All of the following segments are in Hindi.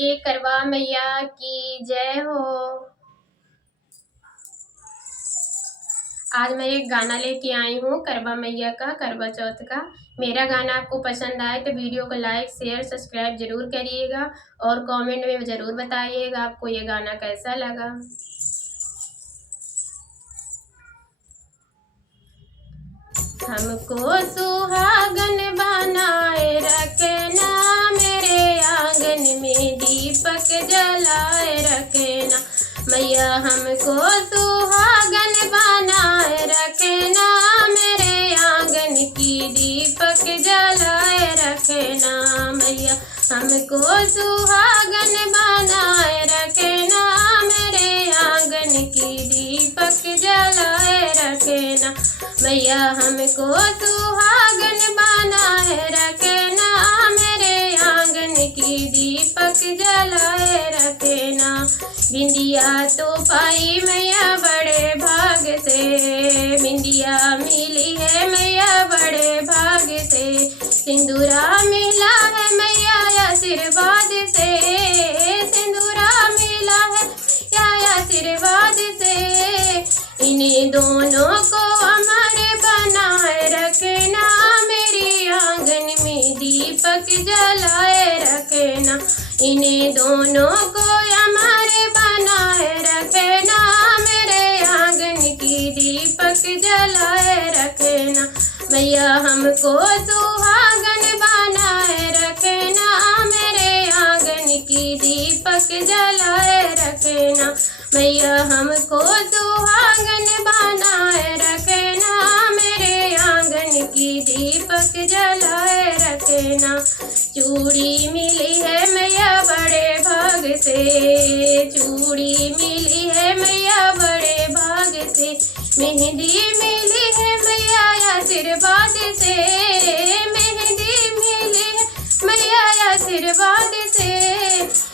बोलिए करवा मैया की जय हो। आज मैं एक गाना लेके आई हूँ करवा मैया का, करवा चौथ का। मेरा गाना आपको पसंद आए तो वीडियो को लाइक शेयर सब्सक्राइब जरूर करिएगा और कमेंट में ज़रूर बताइएगा आपको ये गाना कैसा लगा। हमको सुहागन बनाए रखना, मेरे आंगन में दीपक जलाए रखना। मैया हमको सुहागन बनाए रखना, मेरे आंगन की दीपक जलाए रखना। मैया हमको सुहागन बनाए रखना, मेरे आंगन की दीपक जलाए रखना। मैया हमको सुहागन बनाए रखना, मेरे आंगन की दीपक जलाए रखना। बिंदिया तो पाई मैया बड़े भाग से, बिंदिया मिली है मैया बड़े भाग से। सिंदूरा मिला है मैया आशीर्वाद से, सिंदूरा मिला है या आशीर्वाद से। इन्हीं दोनों को हमारे बनाए रखना, मेरी आंगन में दीपक जलाए रखना। इन्हीं दोनों को हमारे बनाए रखना, मेरे आंगन की दीपक जलाए रखना। मैया हमको सुहागन बनाए रखना, मेरे आंगन की दीपक जलाए रखना। मैया हमको सुहागन बनाए रखना, मेरे आंगन की दीपक जलाए रखना। चूड़ी मिली है मैया बड़े भाग से, चूड़ी मिली है मैया बड़े भाग से। मेहंदी मिली है मैया आशीर्वाद से, मेहंदी मिली है मैया आशीर्वाद से।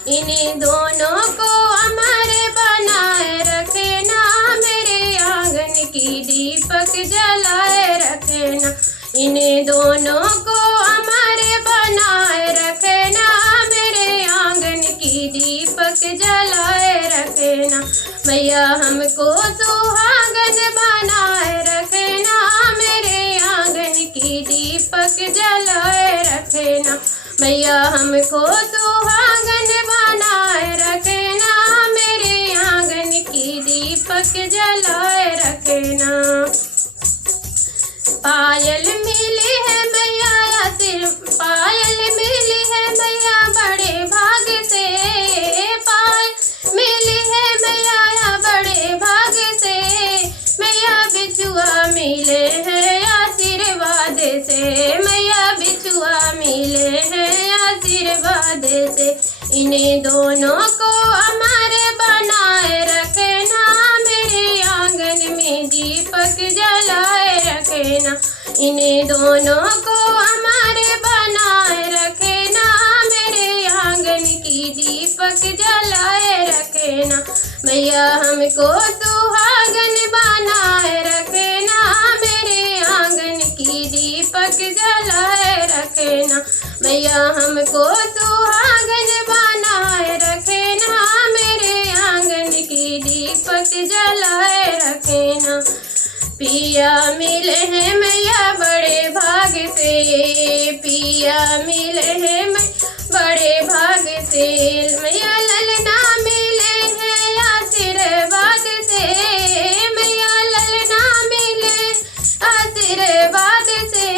इन्हीं दोनों को हमारे बनाए रखना, मेरे आंगन की दीपक जलाए रखना। इन्हीं दोनों को हमारे बनाए रखना, मेरे आंगन की दीपक जलाए रखना। मैया हमको सुहागन बनाए रखना, मेरे आंगन की दीपक जलाए रखना। मैया हमको सुहागन बनाए रखना, मेरे आंगन की दीपक जलाए रखना। पायल मिली है मैया पायल मिली है मैया बड़े भाग से, पायल मिली है मैया बड़े भाग से। मैया बिछुआ मिले हैं आशीर्वाद से, मैया बिछुआ मिले हैं आशीर्वाद से। इन्हीं दोनों को हमारे बनाए रखना, मेरे आंगन में दीपक जलाए रखना। इन्हीं दोनों को हमारे बनाए रखना, मेरे आंगन की दीपक जलाए रखना। मैया हमको सुहागन बनाए रखना, मेरे आंगन की दीपक जलाए रखना। मैया हमको सुहागन बनाए रखना, मेरे आंगन की दीपक जलाए रखना। पिया मिले हैं मैया बड़े भाग से, पिया मिले हैं बड़े भाग से। मैया ललना मिले हैं आशीर्वाद से, मैया ललना मिले आशीर्वाद से।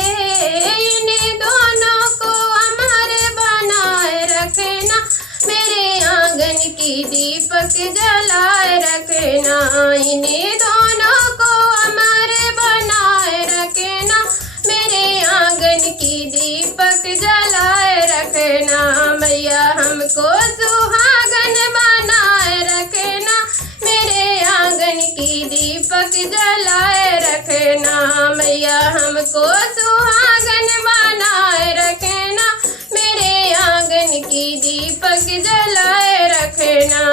इन्हीं दोनों को हमारे बनाए रखना, मेरे आंगन की दीपक जलाए रखना। इन्हीं दोनों को हमारे बनाए रखना, मेरे आंगन की दीपक जलाए रखना। मैया हमको सुहागन बनाए रखना, मेरे आंगन की दीपक जलाए रखना। मैया हमको सुहागन बनाए रखना, मेरे आंगन की दीपक जलाए रखना।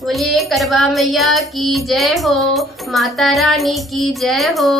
बोलिए करवा मैया की जय हो, माता रानी की जय हो।